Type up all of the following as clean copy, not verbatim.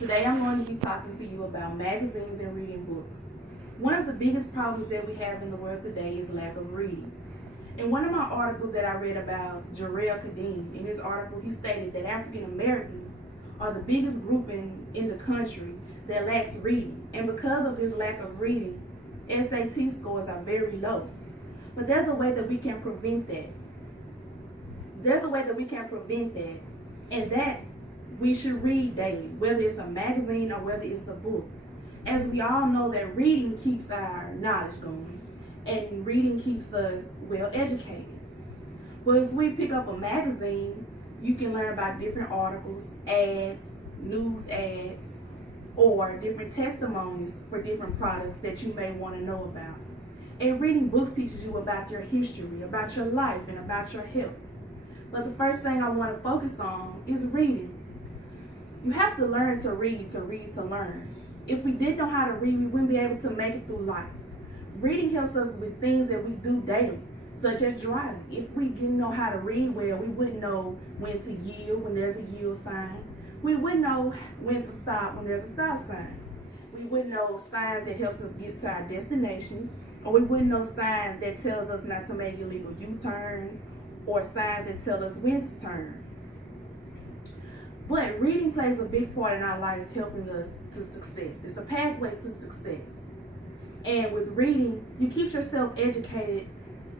Today I'm going to be talking to you about magazines and reading books. One of the biggest problems that we have in the world today is lack of reading. In one of my articles that I read about Jarrell Kadeem, in his article he stated that African Americans are the biggest group in the country that lacks reading. And because of this lack of reading, SAT scores are very low. But there's a way that we can prevent that. And that's we should read daily, whether it's a magazine or whether it's a book. As we all know that reading keeps our knowledge going and reading keeps us well educated. Well, if we pick up a magazine, you can learn about different articles, ads, news ads, or different testimonies for different products that you may want to know about. And reading books teaches you about your history, about your life, and about your health. But the first thing I want to focus on is reading. You have to learn to read to learn. If we didn't know how to read, we wouldn't be able to make it through life. Reading helps us with things that we do daily, such as driving. If we didn't know how to read well, we wouldn't know when to yield when there's a yield sign. We wouldn't know when to stop when there's a stop sign. We wouldn't know signs that helps us get to our destinations, or we wouldn't know signs that tells us not to make illegal U-turns, or signs that tell us when to turn. But reading plays a big part in our life, helping us to success. It's a pathway to success. And with reading, you keep yourself educated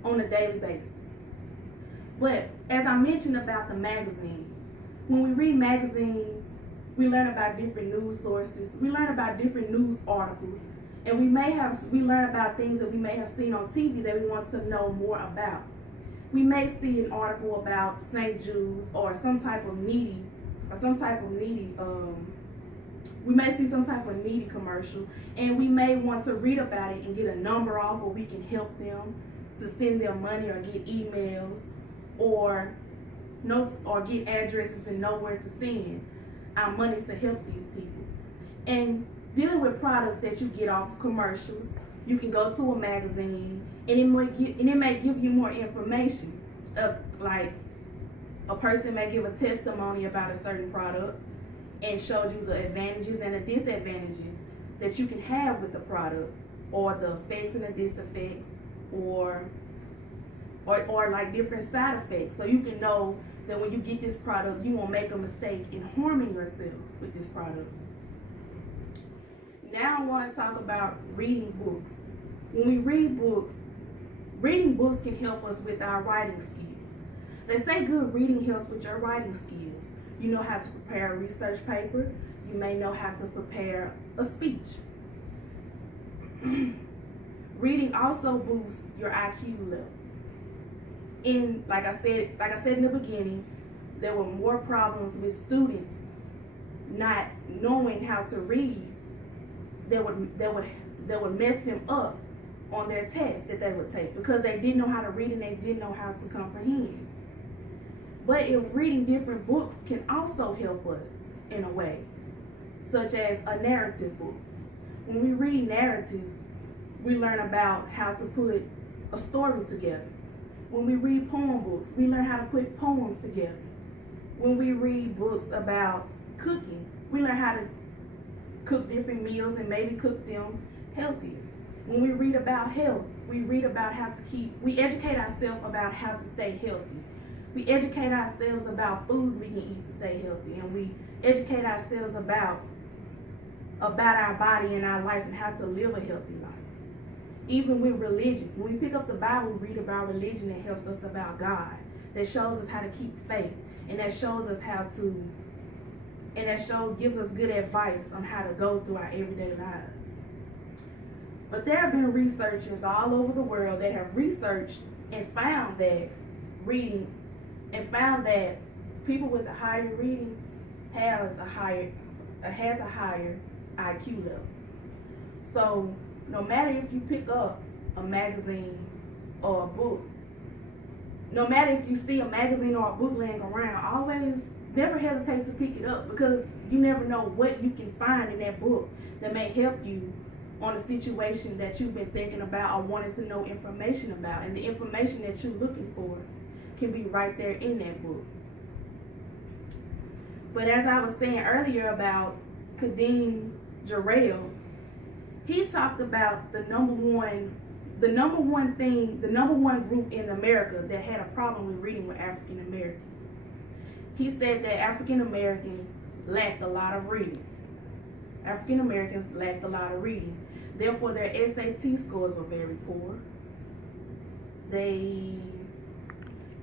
on a daily basis. But as I mentioned about the magazines, when we read magazines, we learn about different news sources. We learn about different news articles. And we learn about things that we may have seen on TV that we want to know more about. We may see an article about St. Jude's or we may see some type of needy commercial, and we may want to read about it and get a number off, or we can help them to send them money or get emails or notes or get addresses and know where to send our money to help these people. And dealing with products that you get off commercials, you can go to a magazine and it may give you more information. Like a person may give a testimony about a certain product and show you the advantages and the disadvantages that you can have with the product, or the effects and the diseffects, or like different side effects, so you can know that when you get this product, you won't make a mistake in harming yourself with this product. Now I want to talk about reading books. When we read books, reading books can help us with our writing skills. They say good reading helps with your writing skills. You know how to prepare a research paper. You may know how to prepare a speech. Reading also boosts your IQ level. Like I said in the beginning, there were more problems with students not knowing how to read that would mess them up on their tests that they would take, because they didn't know how to read and they didn't know how to comprehend. But if reading different books can also help us in a way, such as a narrative book. When we read narratives, we learn about how to put a story together. When we read poem books, we learn how to put poems together. When we read books about cooking, we learn how to cook different meals and maybe cook them healthier. When we read about health, we educate ourselves about how to stay healthy. We educate ourselves about foods we can eat to stay healthy, and we educate ourselves about our body and our life and how to live a healthy life. Even with religion, when we pick up the Bible, we read about religion that helps us about God, that shows us how to keep faith, and that shows us gives us good advice on how to go through our everyday lives. But there have been researchers all over the world that have researched and found that people with a higher reading has a higher IQ level. So no matter if you pick up a magazine or a book, no matter if you see a magazine or a book laying around, never hesitate to pick it up, because you never know what you can find in that book that may help you on a situation that you've been thinking about or wanting to know information about. And the information that you're looking for can be right there in that book. But as I was saying earlier about Kadeem Jarrell, he talked about the number one group in America that had a problem with reading with African Americans. He said that African Americans lacked a lot of reading. African Americans lacked a lot of reading. Therefore, their SAT scores were very poor. It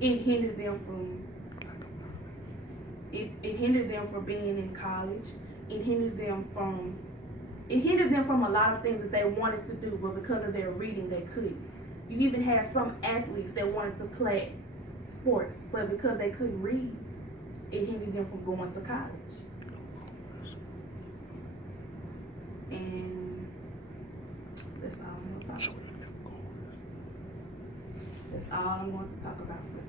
hindered them from being in college. It hindered them from a lot of things that they wanted to do, but because of their reading, they couldn't. You even had some athletes that wanted to play sports, but because they couldn't read, it hindered them from going to college. And that's all I'm going to talk about. That's all I'm going to talk about for